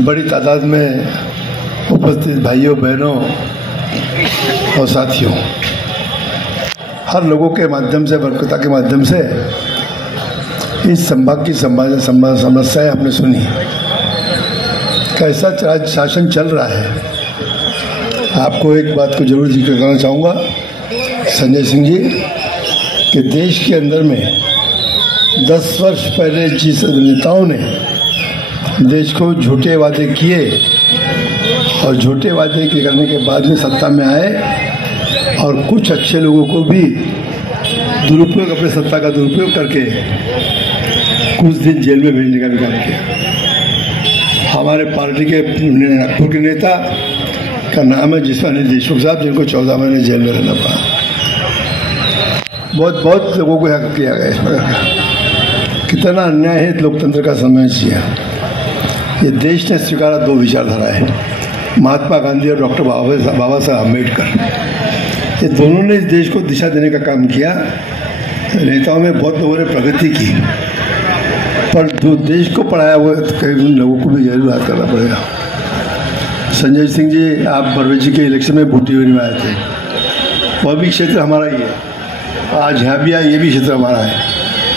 बड़ी तादाद में उपस्थित भाइयों बहनों और साथियों, हर लोगों के माध्यम से, वक्ता के माध्यम से इस संभाग की समस्याएं हमने सुनी। कैसा शासन चल रहा है। आपको एक बात को जरूर जिक्र करना चाहूँगा संजय सिंह जी, कि देश के अंदर में 10 वर्ष पहले जिस नेताओं ने देश को झूठे वादे किए और झूठे वादे करने के बाद में सत्ता में आए और कुछ अच्छे लोगों को भी दुरुपयोग, अपने सत्ता का दुरुपयोग करके कुछ दिन जेल में भेजने का भी काम किया। हमारे पार्टी के नागपुर के नेता का नाम है जिस्वानी देशमुख साहब, जिनको 14 महीने जेल में रहना पड़ा। बहुत लोगों को हक किया गया। इसमें कितना अन्याय है लोकतंत्र का समझिए। ये देश ने स्वीकारा 2 विचारधाराएं, महात्मा गांधी और डॉक्टर बाबा साहब अम्बेडकर। ये दोनों ने इस देश को दिशा देने का काम किया। नेताओं में बहुत लोगों ने प्रगति की, पर जो देश को पढ़ाया हुआ कई उन लोगों को भी जरूर याद करना पड़ेगा। संजय सिंह जी, आप बरवेजी के इलेक्शन में बूटीवरी में आए थे। वह भी क्षेत्र हमारा ही है। आज यहाँ भी आए, ये भी क्षेत्र हमारा है।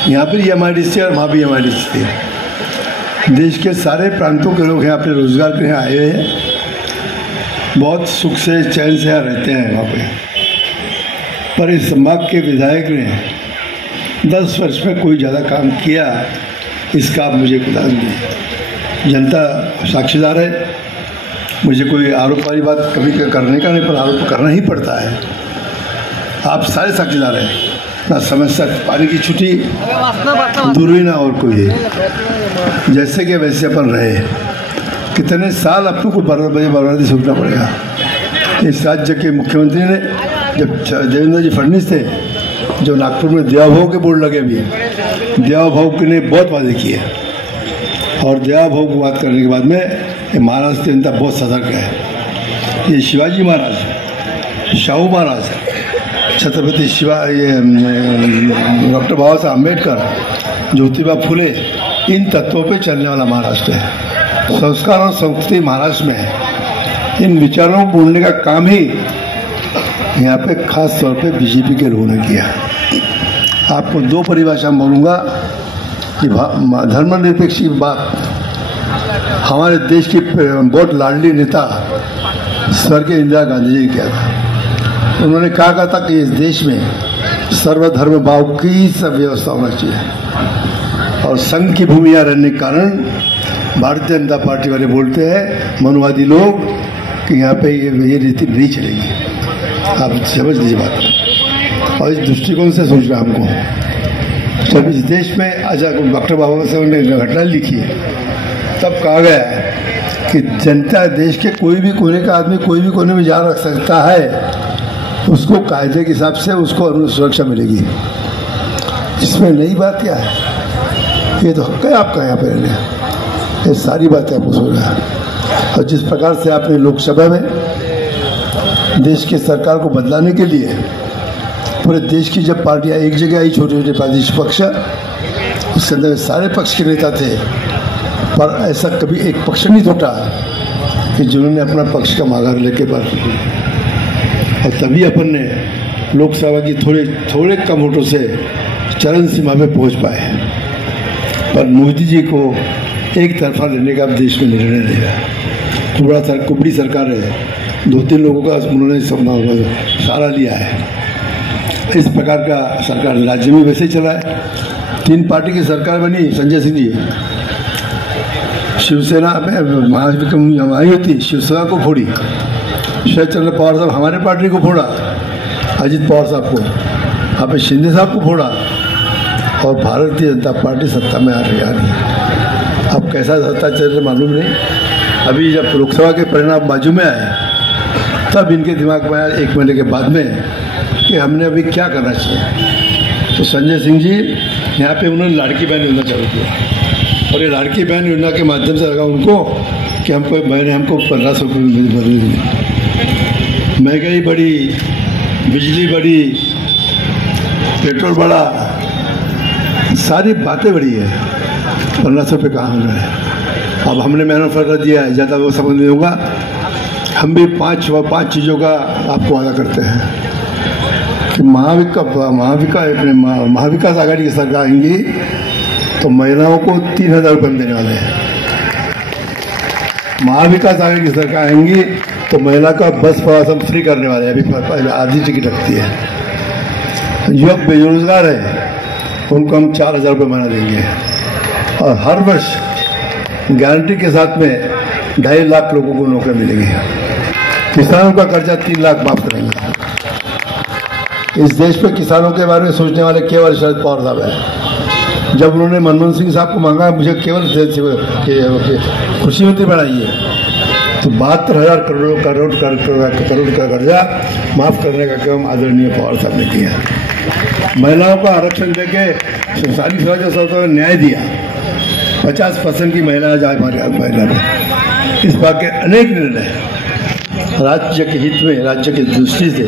यहाँ पर MIDC और वहाँ भी MIDC थी। देश के सारे प्रांतों के लोग यहाँ अपने रोजगार के यहाँ आए हुए हैं। बहुत सुख से चैन से यहाँ रहते हैं वहाँ पे। पर इस संभाग के विधायक ने 10 वर्ष में कोई ज़्यादा काम किया, इसका आप मुझे खुदा नहीं। जनता साक्षीदार है। मुझे कोई आरोप वाली बात कभी करने का नहीं, पर आरोप करना ही पड़ता है। आप सारे साक्षीदार हैं। ना समस्या पानी की छुट्टी दूर हुई, ना और कोई। जैसे कि वैसे अपन रहे। कितने साल आपको को बर्बादी सोचना पड़ेगा। इस राज्य के मुख्यमंत्री ने, जब देवेंद्र जी फडणवीस थे, जो नागपुर में देवाभाव के बोर्ड लगे भी, देवाभाव ने बहुत वादे किए और देवाभाव को बात करने के बाद में महाराष्ट्र की जनता बहुत सतर्क है। ये शिवाजी महाराज, शाहू महाराज, छत्रपति डॉक्टर बाबा साहब अम्बेडकर, ज्योतिबा फुले, इन तत्वों पे चलने वाला महाराष्ट्र है। संस्कार और संस्कृति महाराष्ट्र में है। इन विचारों को बोलने का काम ही यहाँ पे खास तौर पे बीजेपी के लोगों ने किया। आपको 2 परिभाषा बोलूँगा कि धर्मनिरपेक्ष की बात हमारे देश की बहुत लाडली नेता स्वर्गीय इंदिरा गांधी जी किया था। उन्होंने कहा था कि इस देश में सर्वधर्म भाव की सब व्यवस्था होना चाहिए और संघ की भूमि यहाँ रहने के कारण भारतीय जनता पार्टी वाले बोलते हैं, मनवादी लोग, कि यहाँ पे ये रीति नहीं चलेगी। आप समझ लीजिए बात। और इस दृष्टिकोण से सोचना हमको। जब इस देश में डॉक्टर बाबा साहब ने घटना लिखी, तब कहा गया है कि जनता, देश के कोई भी कोने का आदमी कोई भी कोने में जा रख सकता है, उसको कायदे के हिसाब से उसको सुरक्षा मिलेगी। इसमें नई बात क्या है? ये तो हक है आपका यहाँ पे रहने। ये सारी बातें आपको सुन रहा है। और जिस प्रकार से आपने लोकसभा में देश की सरकार को बदलाने के लिए पूरे देश की जब पार्टियां एक जगह आई, छोटे छोटे प्रादेशिक पक्ष, उसके अंदर सारे पक्ष के नेता थे, पर ऐसा कभी एक पक्ष नहीं टूटा कि जिन्होंने अपना पक्ष का माघार लेके बात की। और तभी अपन ने लोकसभा की थोड़े कम वोटों से चरम सीमा में पहुंच पाए। पर मोदी जी को एक तरफा लेने का देश में निर्णय लिया। थोड़ा सा कुबड़ी सरकार है, 2-3 लोगों का उन्होंने सहारा लिया है। इस प्रकार का सरकार राज्य में वैसे ही चला है। 3 पार्टी की सरकार बनी। संजय सिंह जी, शिवसेना में महाविक्रम होती, शिवसेना को फोड़ी। शरद चंद्र पवार साहब हमारे पार्टी को फोड़ा, अजित पवार साहब को, यहाँ पे शिंदे साहब को फोड़ा, और भारतीय जनता पार्टी सत्ता में आ रही है। अब कैसा सत्ता चल रहा मालूम नहीं। अभी जब लोकसभा के परिणाम बाजू में आए, तब इनके दिमाग में आया 1 महीने के बाद में कि हमने अभी क्या करना चाहिए। तो संजय सिंह जी यहाँ पे उन्होंने लाड़की बहन योजना चालू किया, और ये लाड़की बहन योजना के माध्यम से लगा उनको कि हमको महीने हमको 1500 रुपये महंगाई बढ़ी, बिजली बढ़ी, पेट्रोल बढ़ा, सारी बातें बढ़ी है। 1500 रुपये कहाँ होना है। अब हमने मैनिफेस्टो दिया है, ज़्यादा वो समझ नहीं होगा। हम भी पांच चीज़ों का आपको वादा करते हैं कि महाविकास आघाड़ी की सरकार आएंगी तो महिलाओं को 3,000 रुपये देने वाले हैं। महाविकास आघाड़ी की सरकार आएंगी तो महिला का बस प्रवास हम फ्री करने वाले हैं। अभी आधी टिकट रखती है। युवक बेरोजगार है उनको हम 4,000 रुपये महीना देंगे और हर वर्ष गारंटी के साथ में 2.5 लाख लोगों को नौकरी मिलेगी। किसानों का कर्जा 3 लाख माफ करेंगे। इस देश पे किसानों के बारे में सोचने वाले केवल शरद पवार साहब है। जब उन्होंने मनमोहन सिंह साहब को मांगा मुझे केवल कृषि मंत्री बनाइए तो 72,000 करोड़ का कर्जा माफ करने का काम आदरणीय पवार साहब ने किया। महिलाओं का आरक्षण देके 40,000 न्याय दिया। 50% की महिलाएं जाए महिला में। इस बात के अनेक निर्णय राज्य के हित में, राज्य की दृष्टि से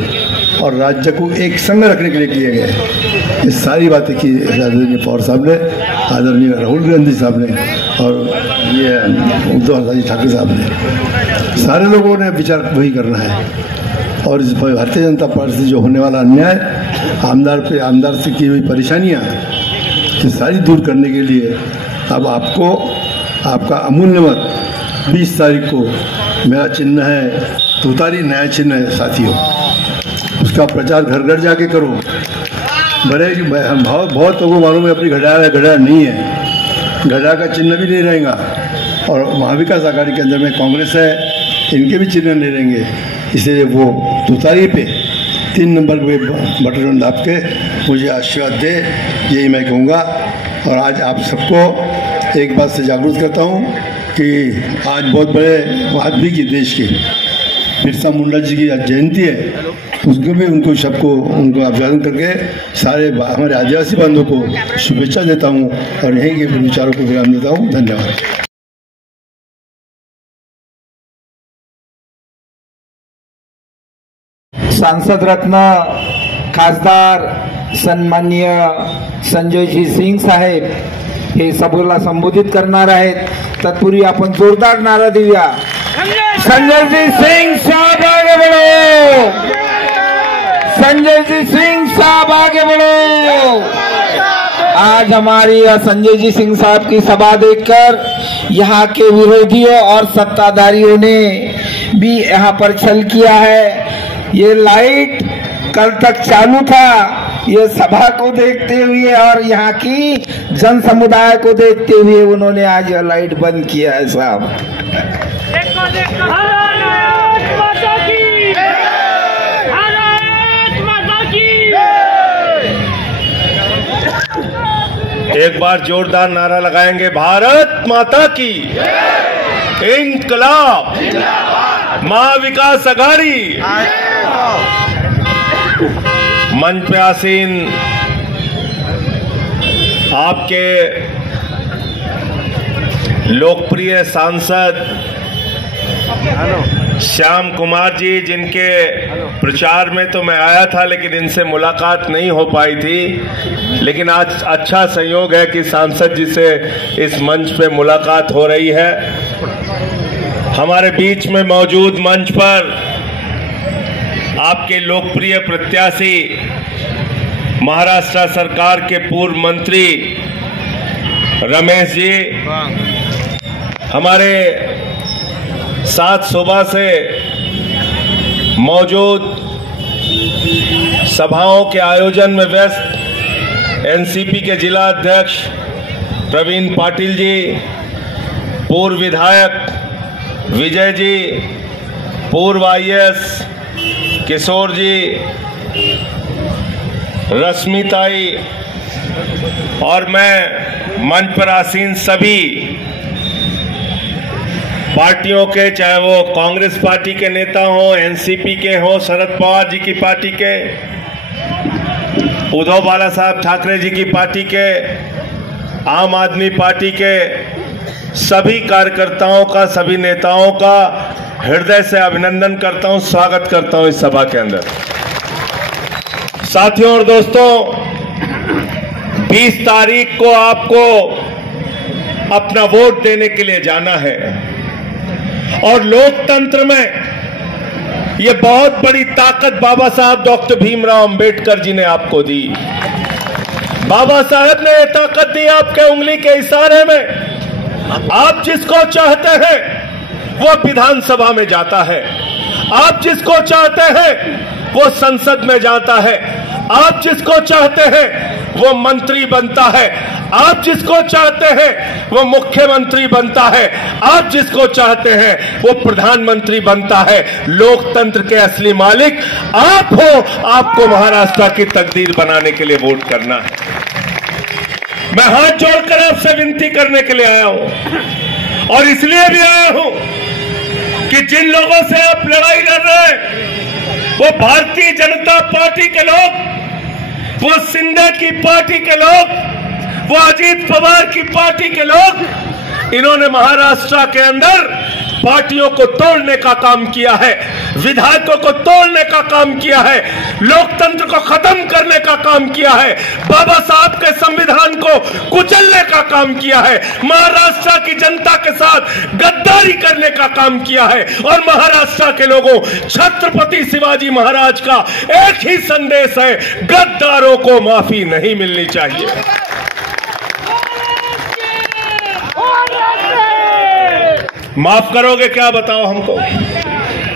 और राज्य को एक संग रखने के लिए किए गए। ये सारी बातें की आदरणीय पवार साहब ने, आदरणीय राहुल गांधी साहब ने और ये उद्धव ठाकरे साहब ने। सारे लोगों ने विचार वही करना है। और इस भारतीय जनता पार्टी से जो होने वाला अन्याय, आमदार से की हुई परेशानियाँ, ये सारी दूर करने के लिए अब आपको आपका अमूल्य मत 20 तारीख को मेरा चिन्ह है तुतारी, नया चिन्ह है साथियों, उसका प्रचार घर घर जाके करो। बहुत लोगों मालूम है अपनी घड़ा नहीं है, घड़ा का चिन्ह भी नहीं रहेगा। और महाविकास आघाड़ी के अंदर में कांग्रेस है, इनके भी चिन्ह नहीं रहेंगे। इसलिए वो तुतारी पे 3 नंबर पे बटन दाब के मुझे आशीर्वाद दे, यही मैं कहूँगा। और आज आप सबको एक बात से जागरूक करता हूँ कि आज बहुत बड़े आदमी की देश के बिरसा मुंडा जी की आज जयंती है, उसको भी उनको अभिवादन करके सारे हमारे आदिवासी बंधुओं को शुभेच्छा देता हूँ और यहीं के विचारों को विराम देता हूँ। धन्यवाद। सांसद रत्न खासदार सन्माननीय संजयजी सिंग साहेब हे सभेला संबोधित करणार आहेत। तत्पूर्वी आपण जोरदार नारा देऊया। संजयजी सिंह साहब आगे बढ़ो, संजयजी सिंह साहब आगे बढ़ो। आज हमारी संजयजी सिंह साहब की सभा देखकर यहाँ के विरोधियों और सत्ताधारियों ने भी यहाँ पर छल किया है। ये लाइट कल तक चालू था, ये सभा को देखते हुए और यहाँ की जन समुदाय को देखते हुए उन्होंने आज यह लाइट बंद किया है। साहब एक बार जोरदार नारा लगाएंगे, भारत माता की इंकलाब, महाविकास आघाड़ी। मंच पे आसीन आपके लोकप्रिय सांसद श्याम कुमार जी, जिनके प्रचार में तो मैं आया था लेकिन इनसे मुलाकात नहीं हो पाई थी, लेकिन आज अच्छा संयोग है कि सांसद जी से इस मंच पे मुलाकात हो रही है। हमारे बीच में मौजूद मंच पर आपके लोकप्रिय प्रत्याशी महाराष्ट्र सरकार के पूर्व मंत्री रमेश जी, हमारे साथ सुबह से मौजूद सभाओं के आयोजन में व्यस्त एनसीपी के जिला अध्यक्ष प्रवीण पाटिल जी, पूर्व विधायक विजय जी, पूर्व आईएएस किशोर जी, रश्मिताई और मैं मंच पर आसीन सभी पार्टियों के, चाहे वो कांग्रेस पार्टी के नेता हो, एनसीपी के हो, शरद पवार जी की पार्टी के, उद्धव बाला साहब ठाकरे जी की पार्टी के, आम आदमी पार्टी के सभी कार्यकर्ताओं का, सभी नेताओं का हृदय से अभिनंदन करता हूं, स्वागत करता हूं इस सभा के अंदर। साथियों और दोस्तों, 20 तारीख को आपको अपना वोट देने के लिए जाना है। और लोकतंत्र में ये बहुत बड़ी ताकत बाबा साहब डॉक्टर भीमराव अंबेडकर जी ने आपको दी। बाबा साहब ने ये ताकत दी आपके उंगली के इशारे में। आप जिसको चाहते हैं वो विधानसभा में जाता है, आप जिसको चाहते हैं वो संसद में जाता है, आप जिसको चाहते हैं वो मंत्री बनता है, आप जिसको चाहते हैं वो मुख्यमंत्री बनता है, आप जिसको चाहते हैं वो प्रधानमंत्री बनता है। लोकतंत्र के असली मालिक आप हो। आपको महाराष्ट्र की तकदीर बनाने के लिए वोट करना है। मैं हाथ जोड़कर आपसे विनती करने के लिए आया हूं, और इसलिए भी आया हूं कि जिन लोगों से आप लड़ाई लड़ रहे हैं वो भारतीय जनता पार्टी के लोग, वो शिंदे की पार्टी के लोग, वो अजीत पवार की पार्टी के लोग, इन्होंने महाराष्ट्र के अंदर पार्टियों को तोड़ने का काम किया है, विधायकों को तोड़ने का काम किया है, लोकतंत्र को खत्म करने का काम किया है, बाबा साहब के संविधान को कुचलने का काम किया है, महाराष्ट्र की जनता के साथ गद्दारी करने का काम किया है। और महाराष्ट्र के लोगों, छत्रपति शिवाजी महाराज का एक ही संदेश है, गद्दारों को माफी नहीं मिलनी चाहिए। माफ करोगे क्या, बताओ हमको?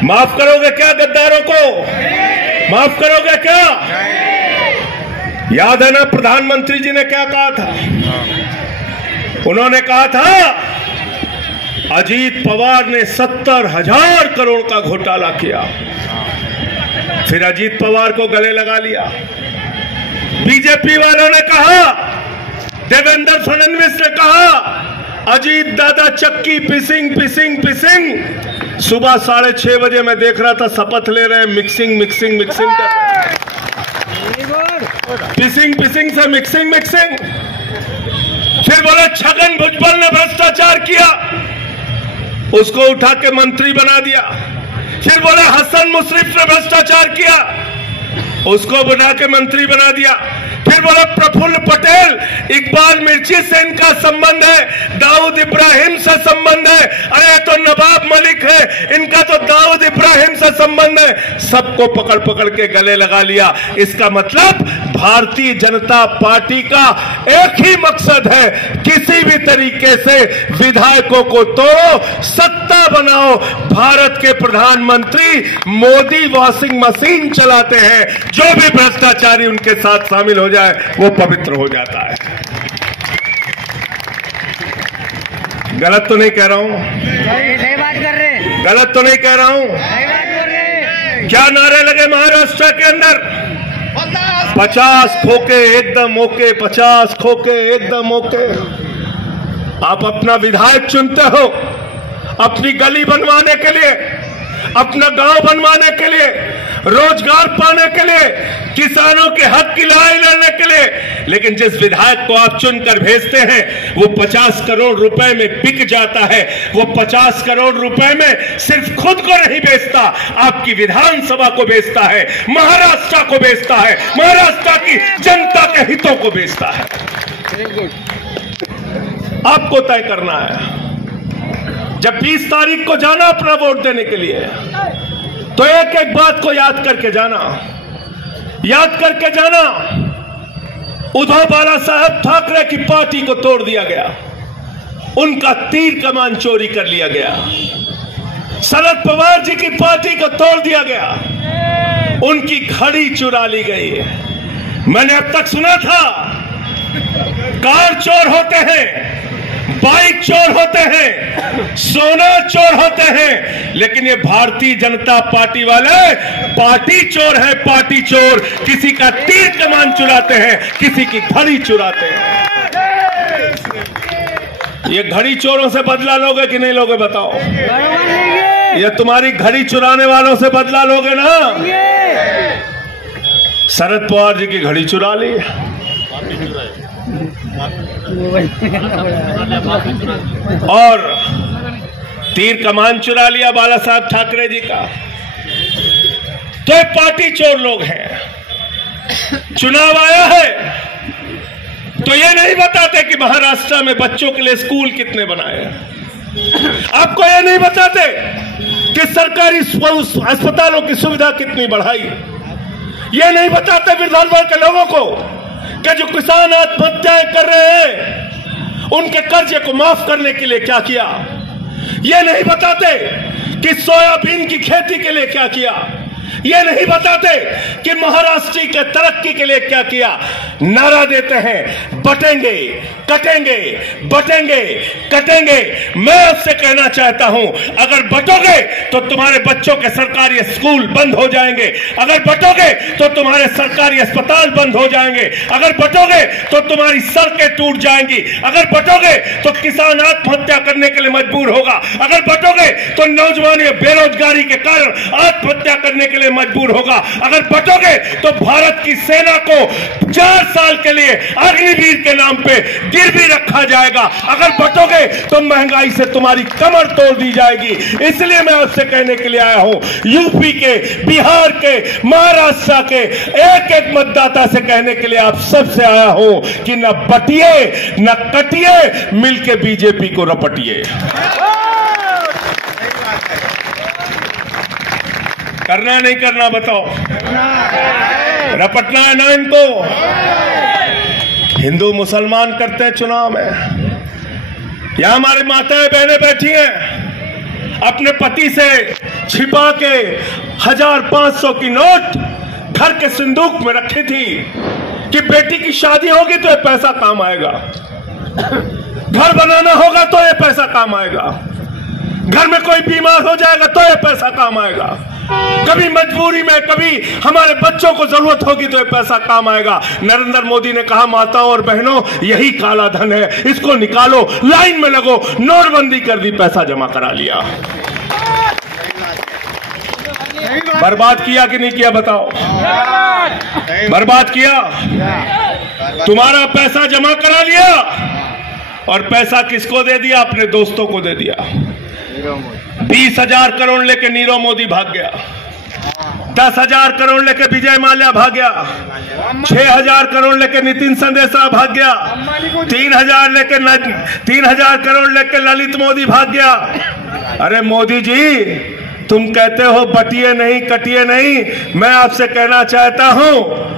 माफ करोगे क्या गद्दारों को? माफ करोगे क्या? याद है ना प्रधानमंत्री जी ने क्या कहा था? उन्होंने कहा था अजीत पवार ने 70,000 करोड़ का घोटाला किया। फिर अजीत पवार को गले लगा लिया। बीजेपी वालों ने कहा, देवेंद्र फडणवीस ने कहा अजीत दादा चक्की पिसिंग पिसिंग पिसिंग। सुबह 6:30 बजे मैं देख रहा था शपथ ले रहे हैं, मिक्सिंग मिक्सिंग मिक्सिंग कर, पिसिंग पिसिंग से मिक्सिंग मिक्सिंग। फिर बोले छगन भुजबल ने भ्रष्टाचार किया, उसको उठा के मंत्री बना दिया। फिर बोले हसन मुशर्रफ ने भ्रष्टाचार किया, उसको बना के मंत्री बना दिया। फिर बोले प्रफुल्ल पटेल, इकबाल मिर्ची से इनका संबंध है, दाऊद इब्राहिम से संबंध है, अरे तो नवाब मलिक है, इनका तो दाऊद इब्राहिम से संबंध है। सबको पकड़ पकड़ के गले लगा लिया। इसका मतलब भारतीय जनता पार्टी का एक ही मकसद है, किसी भी तरीके से विधायकों को तोड़ो, सत्ता बनाओ। भारत के प्रधानमंत्री मोदी वॉशिंग मशीन चलाते हैं, जो भी भ्रष्टाचारी उनके साथ शामिल हो जाए वो पवित्र हो जाता है। गलत तो नहीं कह रहा हूं? सही बात कर रहे हैं। गलत तो नहीं कह रहा हूं? सही बात कर रहे हैं। क्या नारे लगे महाराष्ट्र के अंदर? 50 खोके एकदम ओके, 50 खोके एकदम ओके। आप अपना विधायक चुनते हो अपनी गली बनवाने के लिए, अपना गांव बनवाने के लिए, रोजगार पाने के लिए, किसानों के हक की लड़ाई लड़ने के लिए। लेकिन जिस विधायक को आप चुनकर भेजते हैं वो 50 करोड़ रुपए में बिक जाता है। वो 50 करोड़ रुपए में सिर्फ खुद को नहीं बेचता, आपकी विधानसभा को बेचता है, महाराष्ट्र को बेचता है, महाराष्ट्र की जनता के हितों को बेचता है। आपको तय करना है। जब 20 तारीख को जाना अपना वोट देने के लिए, तो एक एक बात को याद करके जाना, याद करके जाना। उद्धव बाला साहब ठाकरे की पार्टी को तोड़ दिया गया, उनका तीर कमान चोरी कर लिया गया। शरद पवार जी की पार्टी को तोड़ दिया गया, उनकी घड़ी चुरा ली गई। मैंने अब तक सुना था कार चोर होते हैं, बाइक चोर होते हैं, सोना चोर होते हैं, लेकिन ये भारतीय जनता पार्टी वाले पार्टी चोर है, पार्टी चोर। किसी का तीर कमान चुराते हैं, किसी की घड़ी चुराते हैं। ये घड़ी चोरों से बदला लोगे कि नहीं लोगे बताओ? ये तुम्हारी घड़ी चुराने वालों से बदला लोगे ना? शरद पवार जी की घड़ी चुरा ली, और तीर कमान चुरा लिया बाला साहब ठाकरे जी का। तो ये पार्टी चोर लोग हैं। चुनाव आया है, तो ये नहीं बताते कि महाराष्ट्र में बच्चों के लिए स्कूल कितने बनाए। आपको ये नहीं बताते कि सरकारी अस्पतालों की सुविधा कितनी बढ़ाई। ये नहीं बताते विदर्भ के लोगों को कि जो किसान आत्महत्याएं कर रहे हैं उनके कर्जे को माफ करने के लिए क्या किया। ये नहीं बताते कि सोयाबीन की खेती के लिए क्या किया। ये नहीं बताते कि महाराष्ट्र के तरक्की के लिए क्या किया। नारा देते हैं बटेंगे कटेंगे, बटेंगे कटेंगे। मैं आपसे कहना चाहता हूं, अगर बटोगे तो तुम्हारे बच्चों के सरकारी स्कूल बंद हो जाएंगे, अगर बटोगे तो तुम्हारे सरकारी अस्पताल बंद हो जाएंगे, अगर बटोगे तो तुम्हारी सड़कें टूट जाएंगी, अगर बटोगे तो किसान आत्महत्या करने के लिए मजबूर होगा, अगर बटोगे तो नौजवान बेरोजगारी के कारण आत्महत्या करने के लिए मजबूर होगा, अगर बटोगे तो भारत की सेना को 4 साल के लिए अग्निवीर के नाम पे गिरवी रखा जाएगा, अगर बटोगे तो महंगाई से तुम्हारी कमर तोड़ दी जाएगी। इसलिए मैं आपसे कहने के लिए आया हूं, यूपी के, बिहार के, महाराष्ट्र के एक एक मतदाता से कहने के लिए आप सबसे आया हूं कि न बटिए न कटिए, मिलके बीजेपी को रपटिए। करना नहीं करना बताओ, रपटना है ना इनको। हिंदू मुसलमान करते हैं चुनाव में। यहां हमारी माताएं बहनें बैठी हैं, अपने पति से छिपा के 1000-500 की नोट घर के संदूक में रखी थी कि बेटी की शादी होगी तो ये पैसा काम आएगा, घर बनाना होगा तो ये पैसा काम आएगा, घर में कोई बीमार हो जाएगा तो ये पैसा काम आएगा, कभी मजबूरी में कभी हमारे बच्चों को जरूरत होगी तो ये पैसा काम आएगा। नरेंद्र मोदी ने कहा माताओं और बहनों यही काला धन है, इसको निकालो, लाइन में लगो। नोटबंदी कर दी, पैसा जमा करा लिया। बर्बाद किया कि नहीं किया बताओ? बर्बाद किया। तुम्हारा पैसा जमा करा लिया और पैसा किसको दे दिया? अपने दोस्तों को दे दिया। 20,000 करोड़ लेके नीरव मोदी भाग गया, 10,000 करोड़ लेके विजय माल्या भाग गया, 6,000 करोड़ लेके नितिन संदेशा भाग गया, 3,000 करोड़ लेके ललित मोदी भाग गया। अरे मोदी जी, तुम कहते हो बटिए नहीं कटिए नहीं, मैं आपसे कहना चाहता हूं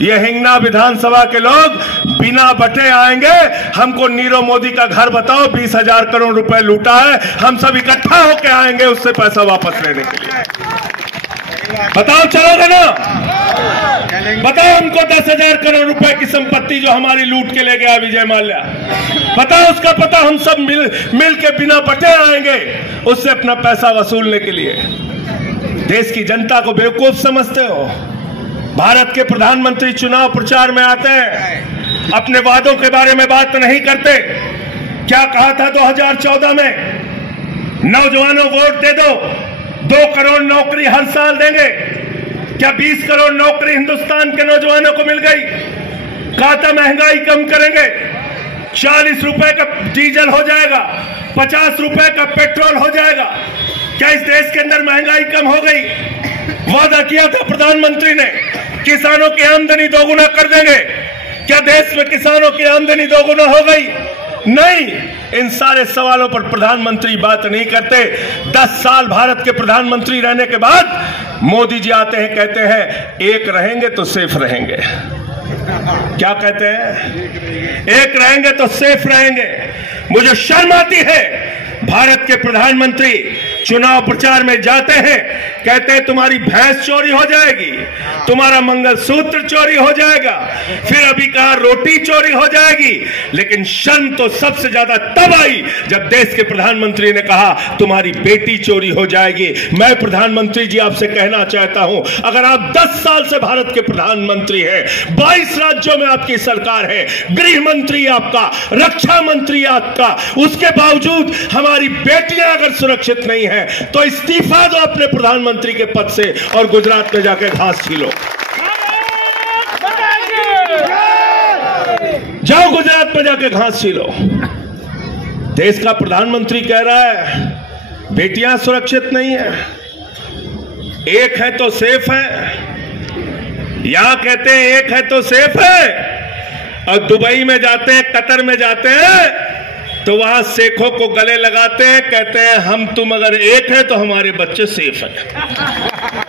ये हिंगना विधानसभा के लोग बिना बटे आएंगे। हमको नीरव मोदी का घर बताओ, 20,000 करोड़ रुपए लूटा है, हम सब इकट्ठा होकर आएंगे उससे पैसा वापस लेने के लिए। बताओ चलोगे ना? बताओ हमको 10,000 करोड़ रुपए की संपत्ति जो हमारी लूट के ले गया विजय माल्या, बताओ उसका पता। हम सब मिल के बिना बटे आएंगे उससे अपना पैसा वसूलने के लिए। देश की जनता को बेवकूफ समझते हो। भारत के प्रधानमंत्री चुनाव प्रचार में आते हैं, अपने वादों के बारे में बात नहीं करते। क्या कहा था 2014 में? नौजवानों वोट दे दो, 2 करोड़ नौकरी हर साल देंगे। क्या 20 करोड़ नौकरी हिंदुस्तान के नौजवानों को मिल गई? कहा था महंगाई कम करेंगे, 40 रुपए का डीजल हो जाएगा, 50 रुपए का पेट्रोल हो जाएगा। क्या इस देश के अंदर महंगाई कम हो गई? वादा किया था प्रधानमंत्री ने, किसानों की आमदनी दोगुना कर देंगे। क्या देश में किसानों की आमदनी दोगुना हो गई? नहीं। इन सारे सवालों पर प्रधानमंत्री बात नहीं करते। 10 साल भारत के प्रधानमंत्री रहने के बाद मोदी जी आते हैं, कहते हैं एक रहेंगे तो सेफ रहेंगे। क्या कहते हैं? एक रहेंगे तो सेफ रहेंगे। मुझे शर्म आती है, भारत के प्रधानमंत्री चुनाव प्रचार में जाते हैं, कहते हैं तुम्हारी भैंस चोरी हो जाएगी, तुम्हारा मंगलसूत्र चोरी हो जाएगा, फिर अभी कहा रोटी चोरी हो जाएगी। लेकिन शर्म तो सबसे ज्यादा तब आई जब देश के प्रधानमंत्री ने कहा तुम्हारी बेटी चोरी हो जाएगी। मैं प्रधानमंत्री जी आपसे कहना चाहता हूं, अगर आप 10 साल से भारत के प्रधानमंत्री हैं, 22 राज्यों में आपकी सरकार है, गृह मंत्री आपका, रक्षा मंत्री आपका, उसके बावजूद हमारी बेटियां अगर सुरक्षित नहीं है तो इस्तीफा दो अपने प्रधानमंत्री के पद से और गुजरात में जाकर घास छीलो। जाओ गुजरात में जाकर घास छीलो। देश का प्रधानमंत्री कह रहा है बेटियां सुरक्षित नहीं है, एक है तो सेफ है। यहां कहते हैं एक है तो सेफ है, और दुबई में जाते हैं, कतर में जाते हैं, तो वहां शेखों को गले लगाते हैं, कहते हैं हम तुम अगर एक है तो हमारे बच्चे सेफ हैं।